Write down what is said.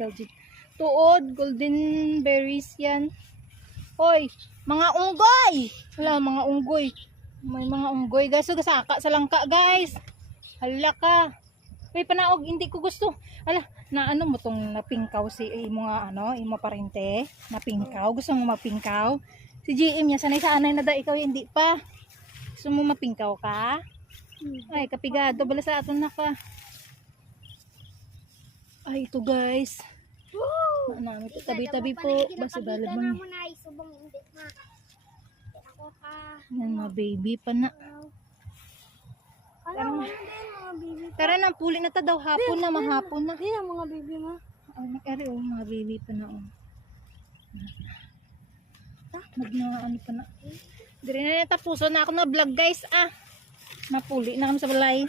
ikaw dyan. Tuod, golden berries yan. Hoy, mga unggoy! Wala, mga unggoy. May mga unggoy guys. So, gasaka sa langka guys. Hala ka. Uy, panaog, hindi ko gusto. Hala, na ano mo tong napingkaw si mga ano, imo parente, napingkaw. Gusto mo mapingkaw? Si GM niya, sanay-sanay na daw ikaw, hindi pa. Gusto mo mapingkaw ka? Ay, kapigado, bala sa aton na ka. Ay, ito guys. Namin ito, tabi-tabi po. Basi balad man. Yan, mga baby pa na. Tara na, puli na ta daw. Hapon na, mahapon na. Hindi mga baby ma. Ay, nag-eri oh, mga baby pa na oh. Ano pa na. Dire na natapuso na ako na vlog guys ah. Napuli na kami sa balay.